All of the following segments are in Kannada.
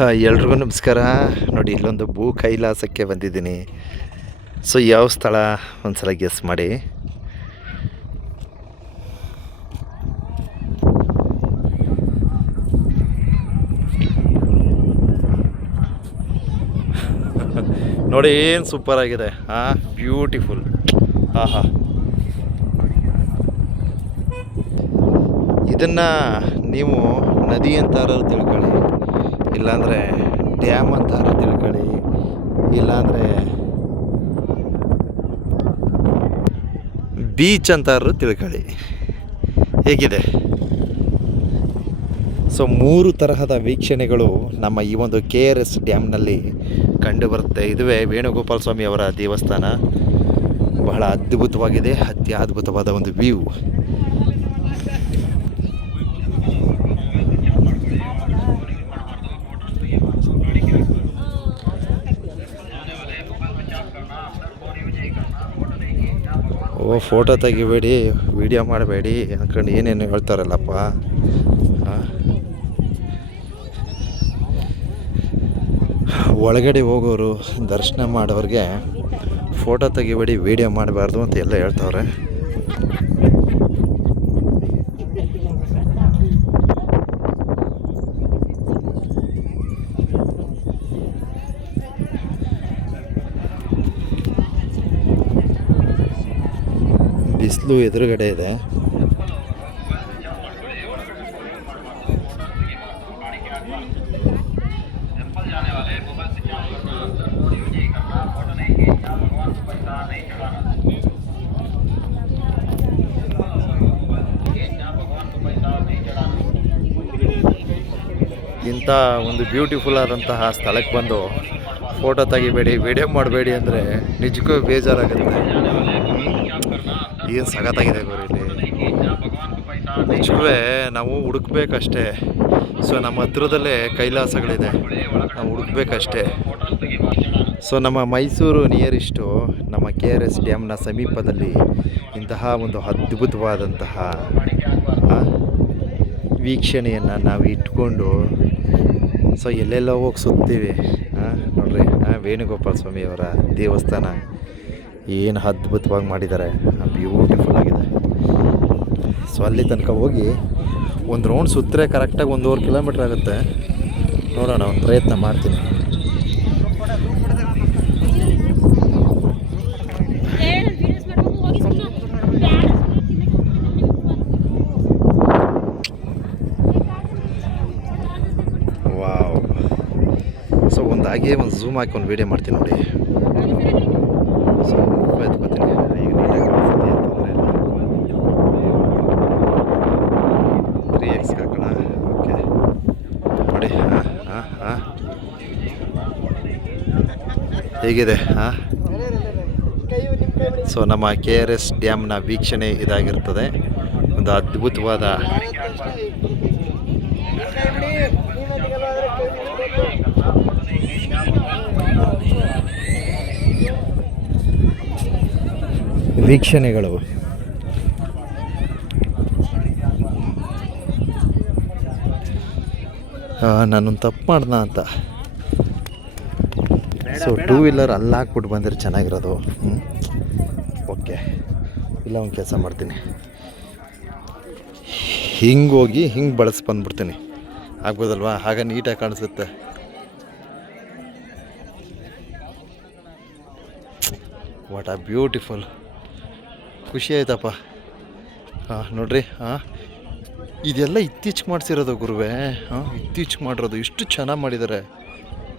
ಎಲ್ರಿಗೂ ನಮಸ್ಕಾರ. ನೋಡಿ, ಇಲ್ಲೊಂದು ಭೂ ಕೈಲಾಸಕ್ಕೆ ಬಂದಿದ್ದೀನಿ. ಸೊ ಯಾವ ಸ್ಥಳ ಒಂದ್ಸಲ ಗೆಸ್ ಮಾಡಿ. ನೋಡಿ ಏನು ಸೂಪರ್ ಆಗಿದೆ. ಬ್ಯೂಟಿಫುಲ್. ಆಹಾ, ಇದನ್ನು ನೀವು ನದಿ ಅಂತಾರು ತಿಳ್ಕೊಳ್ಳಿ, ಇಲ್ಲಾಂದರೆ ಡ್ಯಾಮ್ ಅಂತಾರು ತಿಳ್ಕೊಳ್ಳಿ, ಇಲ್ಲಾಂದರೆ ಬೀಚ್ ಅಂತಾರು ತಿಳ್ಕೊಳ್ಳಿ. ಹೇಗಿದೆ? ಸೊ 3 ತರಹದ ವೀಕ್ಷಣೆಗಳು ನಮ್ಮ ಈ ಒಂದು KRS ಡ್ಯಾಮ್ನಲ್ಲಿ ಕಂಡುಬರುತ್ತೆ. ಇದುವೇ ವೇಣುಗೋಪಾಲ ಸ್ವಾಮಿ ಅವರ ದೇವಸ್ಥಾನ. ಬಹಳ ಅದ್ಭುತವಾಗಿದೆ, ಅತ್ಯದ್ಭುತವಾದ ಒಂದು ವ್ಯೂ. ಫೋಟೋ ತೆಗಿಬೇಡಿ, ವಿಡಿಯೋ ಮಾಡಬೇಡಿ ಅಂದ್ಕೊಂಡು ಏನೇನು ಹೇಳ್ತಾರಲ್ಲಪ್ಪ. ಒಳಗಡೆ ಹೋಗೋರು, ದರ್ಶನ ಮಾಡೋರಿಗೆ ಫೋಟೋ ತೆಗಿಬೇಡಿ, ವಿಡಿಯೋ ಮಾಡಬಾರ್ದು ಅಂತ ಎಲ್ಲ ಹೇಳ್ತಾವ್ರೆ. ಬಿಸಿಲು ಎದುರುಗಡೆ ಇದೆ. ಇಂಥ ಒಂದು ಬ್ಯೂಟಿಫುಲ್ ಆದಂತಹ ಸ್ಥಳಕ್ಕೆ ಬಂದು ಫೋಟೋ ತೆಗಿಬೇಡಿ, ವಿಡಿಯೋ ಮಾಡಬೇಡಿ ಅಂದರೆ ನಿಜಕ್ಕೂ ಬೇಜಾರಾಗುತ್ತೆ. ಏನು ಸಖತ್ತಾಗಿದೆ ಗುರು. ಇಲ್ಲಿ ನಿಜಕ್ಕೂ ನಾವು ಹುಡುಕ್ಬೇಕಷ್ಟೇ. ಸೊ ನಮ್ಮ ಹತ್ರದಲ್ಲೇ ಕೈಲಾಸಗಳಿದೆ, ನಾವು ಹುಡುಕ್ಬೇಕಷ್ಟೇ. ಸೊ ನಮ್ಮ ಮೈಸೂರು ನಿಯರಿಸ್ಟು ನಮ್ಮ KRS ಡ್ಯಾಮ್ನ ಸಮೀಪದಲ್ಲಿ ಇಂತಹ ಒಂದು ಅದ್ಭುತವಾದಂತಹ ವೀಕ್ಷಣೆಯನ್ನು ನಾವು ಇಟ್ಕೊಂಡು ಸೊ ಎಲ್ಲೆಲ್ಲ ಹೋಗಿ ಸುತ್ತೀವಿ. ನೋಡ್ರಿ, ವೇಣುಗೋಪಾಲ ಸ್ವಾಮಿಯವರ ದೇವಸ್ಥಾನ ಏನು ಅದ್ಭುತವಾಗಿ ಮಾಡಿದ್ದಾರೆ, ಬ್ಯೂಟಿಫುಲ್ ಆಗಿದೆ. ಸೊ ಅಲ್ಲಿ ತನಕ ಹೋಗಿ ಒಂದು ರೌಂಡ್ ಸುತ್ತರೆ ಕರೆಕ್ಟಾಗಿ 1.5 ಕಿಲೋಮೀಟ್ರ್ ಆಗುತ್ತೆ. ನೋಡೋಣ, ಒಂದು ಪ್ರಯತ್ನ ಮಾಡ್ತೀನಿ. ವಾವ್. ಸೊ ಹಾಗೆ ಒಂದು ಝೂಮ್ ಹಾಕಿ ಒಂದು ವೀಡಿಯೋ ಮಾಡ್ತೀನಿ ನೋಡಿ. ಸೊ ಎತ್ಕೋತೀನಿ, ಈಗ ನೀಟಾಗಿ ಕಾಣಿಸುತ್ತೆ, ತೊಂದರೆ ಇಲ್ಲ. 3x ಹಾಕೋಣ. ಓಕೆ ನೋಡಿ. ಹೇಗಿದೆ? ಸೊ ನಮ್ಮ KRS ಡ್ಯಾಮ್ನ ವೀಕ್ಷಣೆ ಇದಾಗಿರ್ತದೆ. ಒಂದು ಅದ್ಭುತವಾದ ವೀಕ್ಷಣೆಗಳು. ನಾನೊಂದು ತಪ್ಪು ಮಾಡ್ದ ಅಂತ. ಸೊ 2 ವೀಲರ್ ಅಲ್ಲಿ ಹಾಕ್ಬಿಟ್ಟು ಬಂದರೆ ಚೆನ್ನಾಗಿರೋದು. ಓಕೆ, ಇಲ್ಲ ಒಂದು ಕೆಲಸ ಮಾಡ್ತೀನಿ, ಹಿಂಗೆ ಹೋಗಿ ಹಿಂಗೆ ಬಳಸಿ ಬಂದ್ಬಿಡ್ತೀನಿ. ಆಗ್ಬೋದಲ್ವಾ? ಆಗ ನೀಟಾಗಿ ಕಾಣಿಸುತ್ತೆ. ವಾಟ್ ಆ ಬ್ಯೂಟಿಫುಲ್. ಖುಷಿ ಆಯ್ತಪ್ಪ. ನೋಡ್ರಿ, ಇದೆಲ್ಲ ಇತ್ತೀಚೆಗೆ ಮಾಡಿಸಿರೋದು ಗುರುವೇ. ಇತ್ತೀಚೆಗೆ ಮಾಡಿರೋದು, ಇಷ್ಟು ಚೆನ್ನಾಗಿ ಮಾಡಿದ್ದಾರೆ.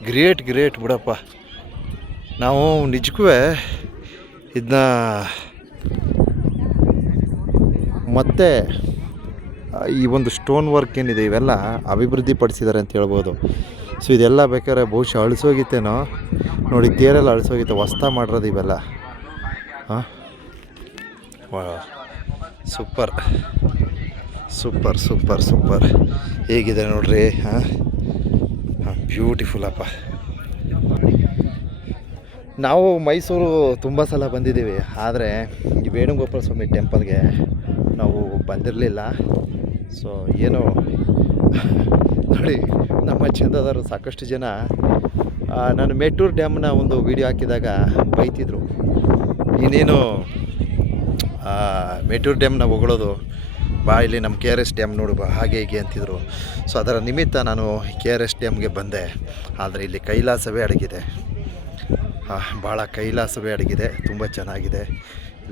ಗ್ರೇಟ್ ಬಿಡಪ್ಪ. ನಾವು ನಿಜಕ್ಕೂ ಇದನ್ನ ಮತ್ತೆ ಈ ಒಂದು ಸ್ಟೋನ್ ವರ್ಕ್ ಏನಿದೆ ಇವೆಲ್ಲ ಅಭಿವೃದ್ಧಿ ಪಡಿಸಿದ್ದಾರೆ ಅಂತ ಹೇಳ್ಬೋದು. ಸೊ ಇದೆಲ್ಲ ಬೇಕಾದ್ರೆ ಬಹುಶಃ ಅಳಿಸೋಗಿತ್ತೇನೋ ನೋಡಿ, ತೇರೆಲ್ಲ ಅಳಿಸೋಗಿತ್ತು, ಹೊಸ್ತಾ ಮಾಡಿರೋದು ಇವೆಲ್ಲ. ಸೂಪರ್ ಹೇಗಿದೆ ನೋಡ್ರಿ. ಬ್ಯೂಟಿಫುಲ್ ಅಪ್ಪ. ನಾವು ಮೈಸೂರು ತುಂಬ ಸಲ ಬಂದಿದ್ದೀವಿ, ಆದರೆ ಈ ವೇಣುಗೋಪಾಲ ಸ್ವಾಮಿ ಟೆಂಪಲ್ಗೆ ನಾವು ಬಂದಿರಲಿಲ್ಲ. ಸೊ ಏನೋ ನೋಡಿ, ನಮ್ಮ ಚಂದದಾರರು ಸಾಕಷ್ಟು ಜನ ನಾನು ಮೆಟ್ಟೂರು ಡ್ಯಾಮ್ನ ಒಂದು ವಿಡಿಯೋ ಹಾಕಿದಾಗ ಬೈತಿದ್ರು, ಇನ್ನೇನು ಮೆಟ್ಟೂರು ಡ್ಯಾಮ್ನ ಹೊಗಳೋದು, ಬಾ ಇಲ್ಲಿ ನಮ್ಮ ಕೆ ಆರ್ ಎಸ್ ಡ್ಯಾಮ್ ನೋಡು ಬಾ, ಹಾಗೆ ಹೀಗೆ ಅಂತಿದ್ರು. ಸೊ ಅದರ ನಿಮಿತ್ತ ನಾನು ಕೆ ಆರ್ ಎಸ್ ಡ್ಯಾಮ್ಗೆ ಬಂದೆ. ಆದರೆ ಇಲ್ಲಿ ಕೈಲಾಸವೇ ಅಡಗಿದೆ, ಭಾಳ ಕೈಲಾಸವೇ ಅಡಗಿದೆ. ತುಂಬ ಚೆನ್ನಾಗಿದೆ,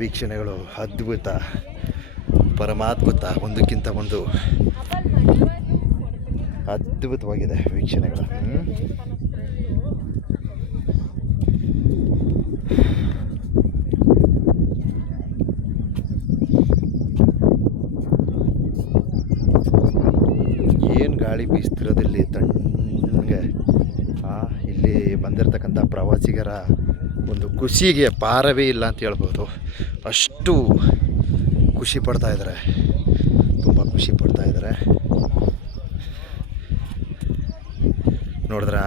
ವೀಕ್ಷಣೆಗಳು ಅದ್ಭುತ, ಪರಮಾದ್ಭುತ, ಒಂದಕ್ಕಿಂತ ಒಂದು ಅದ್ಭುತವಾಗಿದೆ ವೀಕ್ಷಣೆಗಳು. ಏನು ಗಾಳಿ ಬೀಸ್ತಿರೋದಿಲ್ಲಿ ತಣ್ಣಗೆ. ಇಲ್ಲಿ ಬಂದಿರತಕ್ಕಂಥ ಪ್ರವಾಸಿಗರ ಒಂದು ಖುಷಿಗೆ ಪಾರವೇ ಇಲ್ಲ ಅಂತ ಹೇಳ್ಬೋದು. ಅಷ್ಟು ಖುಷಿ ಪಡ್ತಾಯಿದ್ದಾರೆ, ತುಂಬ ಖುಷಿ ಪಡ್ತಾಯಿದ್ದಾರೆ. ನೋಡಿದ್ರಾ,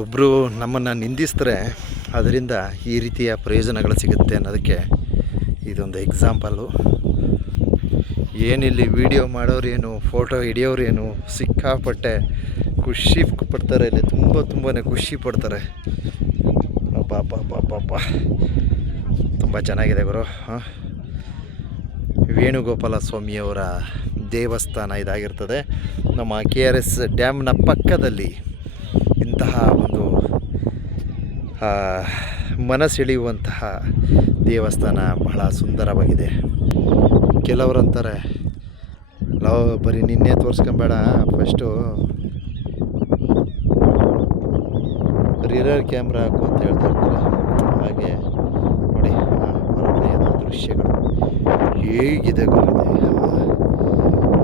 ಒಬ್ಬರು ನಮ್ಮನ್ನು ನಿಂದಿಸಿದ್ರೆ ಅದರಿಂದ ಈ ರೀತಿಯ ಪ್ರಯೋಜನಗಳು ಸಿಗುತ್ತೆ ಅನ್ನೋದಕ್ಕೆ ಇದೊಂದು ಎಕ್ಸಾಂಪಲ್ಲು. ಏನಿಲ್ಲಿ ವಿಡಿಯೋ ಮಾಡೋರೇನು, ಫೋಟೋ ಹಿಡಿಯೋರೇನು ಸಿಕ್ಕಾಪಟ್ಟೆ ಖುಷಿ ಪಡ್ತಾರೆ. ಇಲ್ಲಿ ತುಂಬಾ ಖುಷಿ ಪಡ್ತಾರೆ. ಪಾಪ ತುಂಬ ಚೆನ್ನಾಗಿದೆ ಗುರು. ವೇಣುಗೋಪಾಲ ಸ್ವಾಮಿಯವರ ದೇವಸ್ಥಾನ ಇದಾಗಿರ್ತದೆ. ನಮ್ಮ ಕೆ ಆರ್ ಎಸ್ ಡ್ಯಾಮ್ನ ಪಕ್ಕದಲ್ಲಿ ಇಂತಹ ಒಂದು ಮನಸೆಳೆಯುವಂತಹ ದೇವಸ್ಥಾನ ಬಹಳ ಸುಂದರವಾಗಿದೆ. ಕೆಲವರು ಅಂತಾರೆ, ಬರೀ ನಿನ್ನೆ ತೋರಿಸ್ಕೊಂಬೇಡ, ಫಸ್ಟು ರಿಯರ್ ಕ್ಯಾಮ್ರಾ ಹಾಕು ಅಂತ ಹೇಳ್ತಾ ಇರ್ತಾರೆ. ಹಾಗೆ ನೋಡಿ ಹೊರಮನೆಯ ದೃಶ್ಯಗಳು ಹೇಗಿದೆ ಗೊತ್ತಿದೆ.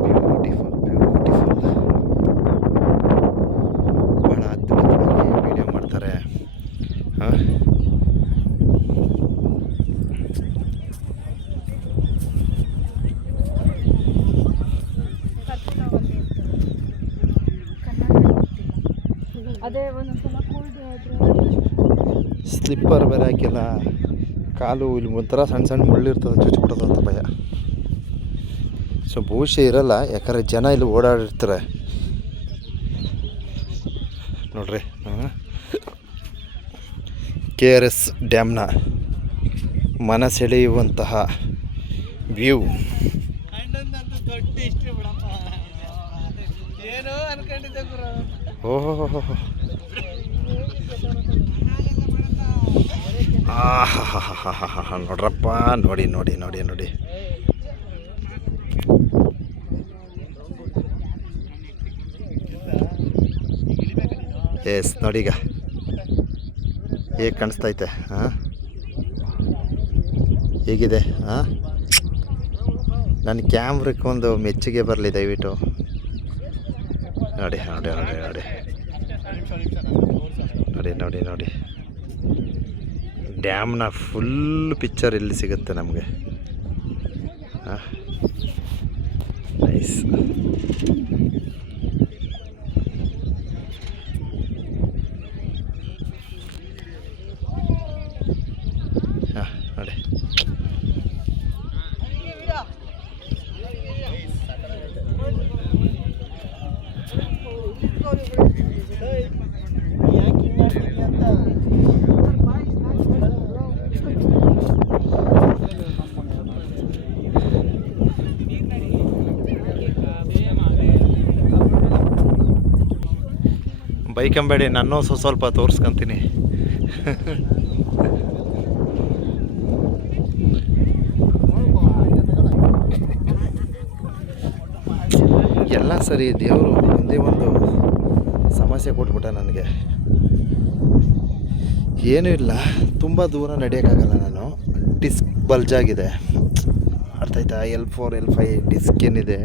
ಬ್ಯೂಟಿಫುಲ್ ಭಾಳ ಅದ್ಭುತವಾಗಿ ವಿಡಿಯೋ ಮಾಡ್ತಾರೆ. ಸ್ಲಿಪ್ಪರ್ ಬೇರೆ ಹಾಕಿಲ್ಲ, ಕಾಲು ಇಲ್ಲಿ ಒಂಥರ ಸಣ್ಣ ಮುಳ್ಳಿರ್ತದೆ, ಚುಚ್ಚಿಬಿಡೋದು ಅಂತ ಭಯ. ಸೊ ಬಹುಶಃ ಇರಲ್ಲ, ಯಾಕಂದರೆ ಜನ ಇಲ್ಲಿ ಓಡಾಡಿರ್ತಾರೆ ನೋಡ್ರಿ. ಕೆ ಆರ್ ಎಸ್ ಡ್ಯಾಮ್ನ ಮನಸೆಳೆಯುವಂತಹ ವ್ಯೂ. ಓಹೋ, ನೋಡ್ರಪ್ಪ, ನೋಡಿ. ಎಸ್ ನೋಡೀಗ ಹೇಗೆ ಕಾಣಿಸ್ತೈತೆ. ಹೇಗಿದೆ? ನನ್ನ ಕ್ಯಾಮ್ರಕ್ಕೆ ಒಂದು ಮೆಚ್ಚುಗೆ ಬರಲಿ ದಯವಿಟ್ಟು. ನೋಡಿ ಡ್ಯಾಮ್ನ ಫುಲ್ ಪಿಕ್ಚರ್ ಇಲ್ಲಿ ಸಿಗುತ್ತೆ ನಮಗೆ. ನೈಸ್. ನೋಡಿ ಬೈಕಂಬೇಡಿ, ನಾನು ಸ್ವಲ್ಪ ತೋರಿಸ್ಕೊಂತೀನಿ. ಎಲ್ಲ ಸರಿ, ದೇವರು ಒಂದೇ ಒಂದು ಸಮಸ್ಯೆ ಕೊಟ್ಬಿಟ್ಟ ನನಗೆ. ಏನೂ ಇಲ್ಲ, ತುಂಬ ದೂರ ನಡೆಯೋಕ್ಕಾಗಲ್ಲ. ನಾನು ಡಿಸ್ಕ್ ಬಲ್ಜಾಗಿದೆ, ಅರ್ಥಾಯ್ತಾ? L4 L5 ಡಿಸ್ಕ್ ಏನಿದೆ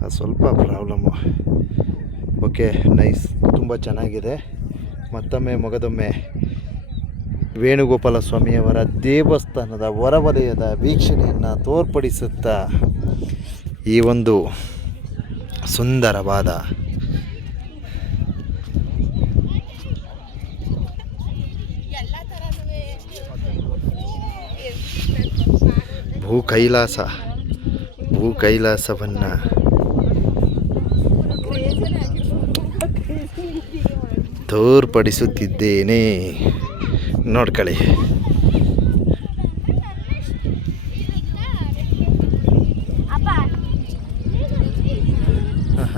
ಅದು ಸ್ವಲ್ಪ ಪ್ರಾಬ್ಲಮ್ಮು. ಓಕೆ, ನೈಸ್, ತುಂಬ ಚೆನ್ನಾಗಿದೆ. ಮತ್ತೊಮ್ಮೆ ಮೊಗದೊಮ್ಮೆ ವೇಣುಗೋಪಾಲ ಸ್ವಾಮಿಯವರ ದೇವಸ್ಥಾನದ ಹೊರವಲಯದ ವೀಕ್ಷಣೆಯನ್ನು ತೋರ್ಪಡಿಸುತ್ತಾ ಈ ಒಂದು ಸುಂದರವಾದ ಭೂ ಕೈಲಾಸವನ್ನು ತೋರ್ಪಡಿಸುತ್ತಿದ್ದೇನೆ, ನೋಡ್ಕೊಳ್ಳಿ.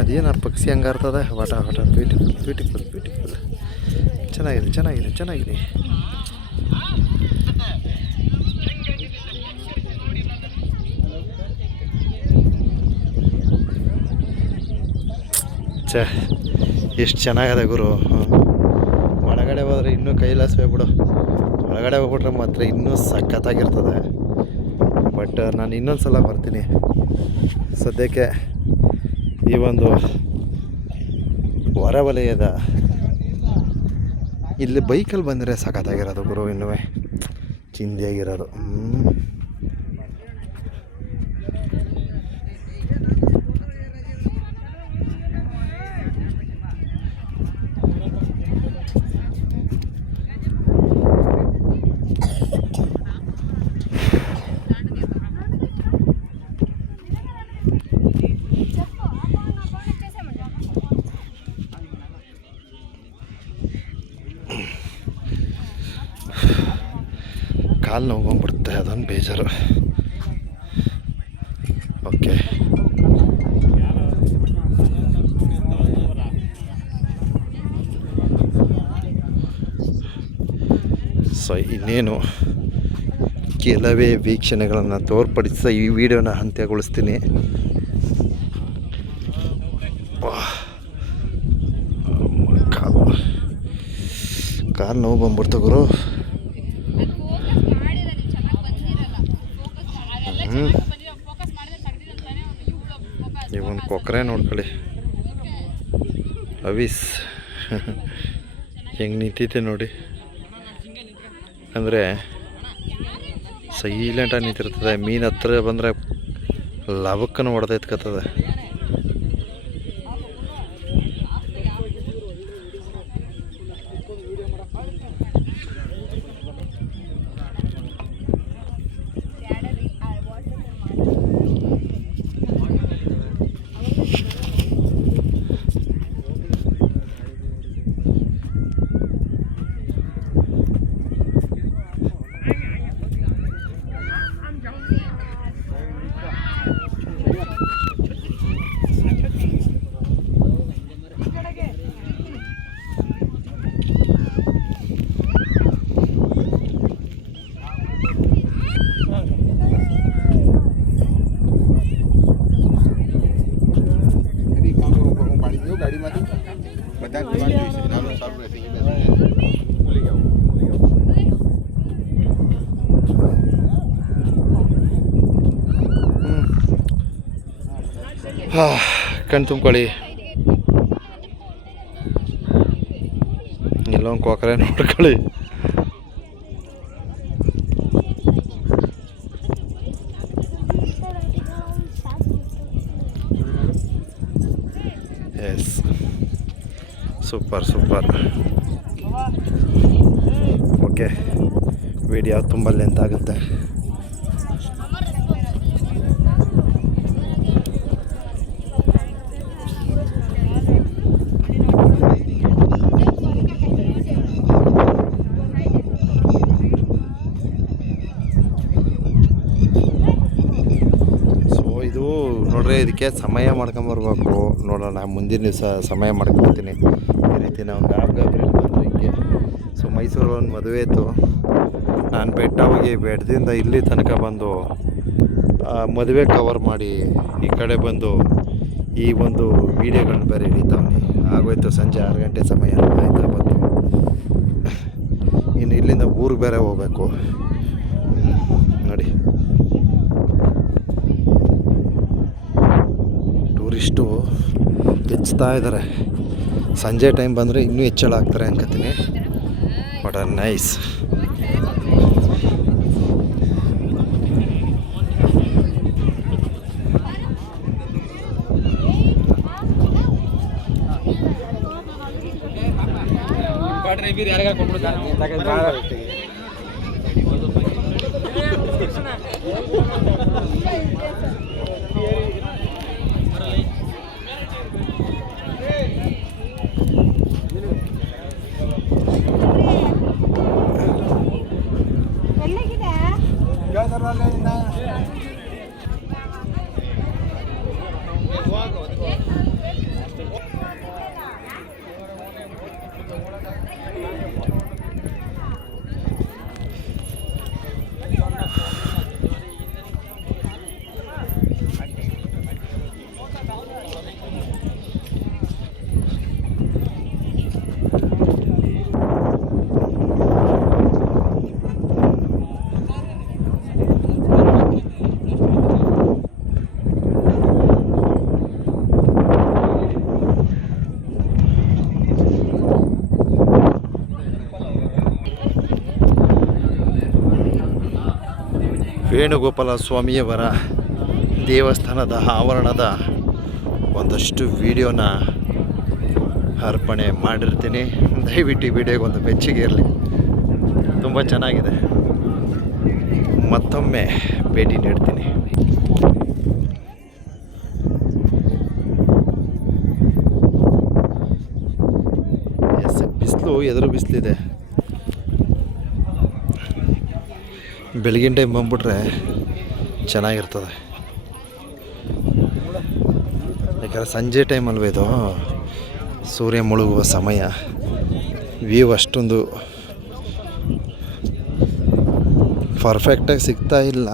ಅದೇನು ಪಕ್ಷಿ ಹಂಗಾರ್ತದೆ, ವಾಟ ಬ್ಯೂಟಿಫುಲ್. ಚೆನ್ನಾಗಿದೆ. ಎಷ್ಟು ಚೆನ್ನಾಗದೆ ಗುರು. ಒಳಗಡೆ ಹೋದರೆ ಇನ್ನೂ ಕೈಲಾಸವೇ ಬಿಡು. ಒಳಗಡೆ ಹೋಗ್ಬಿಟ್ರೆ ಮಾತ್ರ ಇನ್ನೂ ಸಖತ್ತಾಗಿರ್ತದೆ. ಬಟ್ ನಾನು ಇನ್ನೊಂದು ಸಲ ಬರ್ತೀನಿ. ಸದ್ಯಕ್ಕೆ ಈ ಒಂದು ಹೊರವಲಯದ ಇಲ್ಲಿ ಬೈಕಲ್ಲಿ ಬಂದರೆ ಸಖತ್ತಾಗಿರೋದು ಗುರು. ಇನ್ನೂ ಚಿಂದಿಯಾಗಿರೋದು. ಕಾಲು ನೋವು ಬಂದ್ಬಿಡುತ್ತೆ, ಅದೊಂದು ಬೇಜಾರು. ಓಕೆ, ಸೊ ಇನ್ನೇನು ಕೆಲವೇ ವೀಕ್ಷಣೆಗಳನ್ನು ತೋರ್ಪಡಿಸಿ ಈ ವಿಡಿಯೋನ ಅಂತ್ಯಗೊಳಿಸ್ತೀನಿ. ಕಾಲು ನೋವು ಬಂದ್ಬಿಡ್ತು ಗುರು. ಇವನ್ ಕೊಕ್ಕರೆ ನೋಡ್ಕೊಳ್ಳಿ, ಅವಿಸ್ ಹೆಂಗೆ ನಿಂತಿದೆ ನೋಡಿ. ಅಂದರೆ ಸೈಲೆಂಟಾಗಿ ನಿಂತಿರ್ತದೆ. ಮೀನು ಹತ್ರ ಬಂದರೆ ಲವಕ್ಕನ್ನು ಹೊಡೆದೆತ್ಕತ್ತದೆ. ಕಣ್ ತುಂಬ್ಕೊಳ್ಳಿ. ಇಲ್ಲೊಂದು ಕೊಕ್ಕರೆ ನೋಡ್ಕೊಳ್ಳಿ. Yes, super. ಓಕೆ, ವಿಡಿಯೋ ತುಂಬ ಲೆಂತ್ ಆಗುತ್ತೆ. ನೋಡ್ರಿ, ಇದಕ್ಕೆ ಸಮಯ ಮಾಡ್ಕೊಂಬರ್ಬೇಕು. ನೋಡೋಣ, ಮುಂದಿನ ದಿವಸ ಸಮಯ ಮಾಡ್ಕೊಳ್ತೀನಿ. ಈ ರೀತಿ ನಾವು ಗಾಬ್ರಿ ಬಂದು ಹಿಂಗೆ. ಸೊ ಮೈಸೂರು ಒಂದು ಮದುವೆ ಇತ್ತು. ನಾನು ಬೆಟ್ಟ ಹೋಗಿ ಬೆಟ್ಟದಿಂದ ಇಲ್ಲಿ ತನಕ ಬಂದು ಮದುವೆ ಕವರ್ ಮಾಡಿ ಈ ಕಡೆ ಬಂದು ಈ ಒಂದು ವೀಡಿಯೋಗಳನ್ನ ಬೇರೆ ಹಿಡಿತಾವನಿ. ಆಗೋಯ್ತು ಸಂಜೆ 6 ಗಂಟೆ ಸಮಯ ಆಯ್ತಾ ಬಂದು. ಇನ್ನು ಇಲ್ಲಿಂದ ಊರಿಗೆ ಬೇರೆ ಹೋಗ್ಬೇಕು ನೋಡಿ. ಟೂರಿಸ್ಟು ಹೆಚ್ಚುತ್ತಾ ಇದ್ದಾರೆ. ಸಂಜೆ ಟೈಮ್ ಬಂದರೆ ಇನ್ನೂ ಹೆಚ್ಚಳ ಆಗ್ತಾರೆ ಅನ್ಕೋತೀನಿ. But nice. ಯಾರಿಗ ವೇಣುಗೋಪಾಲ ಸ್ವಾಮಿಯವರ ದೇವಸ್ಥಾನದ ಆವರಣದ ಒಂದಷ್ಟು ವಿಡಿಯೋನ ಅರ್ಪಣೆ ಮಾಡಿರ್ತೀನಿ. ದಯವಿಟ್ಟು ಈ ವಿಡಿಯೋಗೆ ಒಂದು ಮೆಚ್ಚುಗೆ ಇರಲಿ. ತುಂಬ ಚೆನ್ನಾಗಿದೆ. ಮತ್ತೊಮ್ಮೆ ಭೇಟಿ ನೀಡ್ತೀನಿ. ಬಿಸಿಲು ಎದುರು ಬಿಸಿಲಿದೆ. ಬೆಳಗಿನ ಟೈಮ್ ಬಂದ್ಬಿಟ್ರೆ ಚೆನ್ನಾಗಿರ್ತದೆ. ಯಾಕಂದರೆ ಸಂಜೆ ಟೈಮಲ್ವೇ ಇದು, ಸೂರ್ಯ ಮುಳುಗುವ ಸಮಯ. ವ್ಯೂ ಅಷ್ಟೊಂದು ಪರ್ಫೆಕ್ಟಾಗಿ ಸಿಗ್ತಾ ಇಲ್ಲ,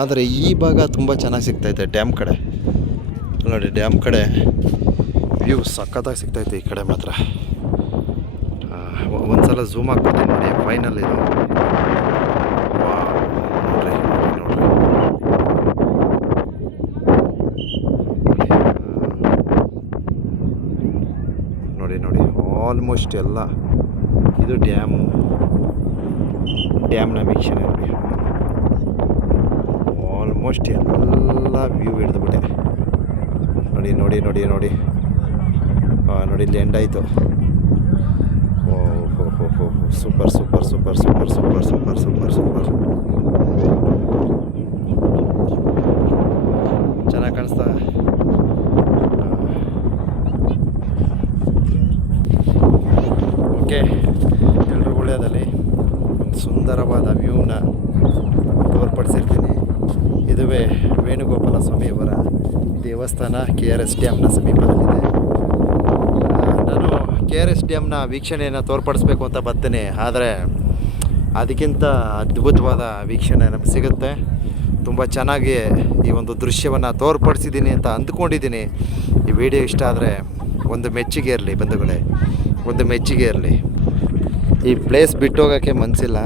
ಆದರೆ ಈ ಭಾಗ ತುಂಬ ಚೆನ್ನಾಗಿ ಸಿಗ್ತೈತೆ. ಡ್ಯಾಮ್ ಕಡೆ ನೋಡಿ, ಡ್ಯಾಮ್ ಕಡೆ ವ್ಯೂ ಸಖತ್ತಾಗಿ ಸಿಗ್ತೈತೆ. ಈ ಕಡೆ ಮಾತ್ರ ಒಂದು ಸಲ ಝೂಮ್ ಹಾಕ್ಬಿಡ್ತೀನಿ ನೋಡಿ. ಫೈನಲ್ ಇದು ನೋಡಿ ನೋಡಿ ಆಲ್ಮೋಸ್ಟ್ ಎಲ್ಲ ಇದು ಡ್ಯಾಮ್ನ ವೀಕ್ಷಣೆ ನೋಡಿ. ಆಲ್ಮೋಸ್ಟ್ ಎಲ್ಲ ವ್ಯೂ ಹಿಡಿದುಬಿಟ್ಟೆ ನೋಡಿ ನೋಡಿ ನೋಡಿ ನೋಡಿ ನೋಡಿ ಇಲ್ಲಿ ಎಂಡ್ ಆಯಿತು. ಓಹೋ super super super super super super super super ಚೆನ್ನಾಗಿ ಕಾಣಿಸ್ತಾ. ಓಕೆ, ಎಲ್ಲರೂ ಒಳ್ಳೆಯದಲ್ಲಿ ಒಂದು ಸುಂದರವಾದ ವ್ಯೂನ ತೋರ್ಪಡಿಸಿರ್ತೀನಿ. ಇದುವೇ ವೇಣುಗೋಪಾಲ ಸ್ವಾಮಿಯವರ ದೇವಸ್ಥಾನ KRS ಡ್ಯಾಮ್ನ ಸಮೀಪದಲ್ಲಿದೆ. ನಾನು KRS ಡ್ಯಾಮ್ನ ವೀಕ್ಷಣೆಯನ್ನು ತೋರ್ಪಡಿಸ್ಬೇಕು ಅಂತ ಬರ್ತೀನಿ, ಆದರೆ ಅದಕ್ಕಿಂತ ಅದ್ಭುತವಾದ ವೀಕ್ಷಣೆ ನಮಗೆ ಸಿಗುತ್ತೆ. ತುಂಬ ಚೆನ್ನಾಗಿ ಈ ಒಂದು ದೃಶ್ಯವನ್ನು ತೋರ್ಪಡಿಸಿದ್ದೀನಿ ಅಂತ ಅಂದ್ಕೊಂಡಿದ್ದೀನಿ. ಈ ವಿಡಿಯೋ ಇಷ್ಟ ಆದರೆ ಒಂದು ಮೆಚ್ಚುಗೆ ಇರಲಿ ಬಂಧುಗಳೇ, ಒಂದು ಮೆಚ್ಚುಗೆ ಇರಲಿ. ಈ ಪ್ಲೇಸ್ ಬಿಟ್ಟು ಹೋಗೋಕ್ಕೆ ಮನಸ್ಸಿಲ್ಲ.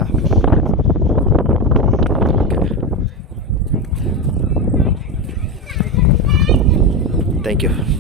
Okay, thank you.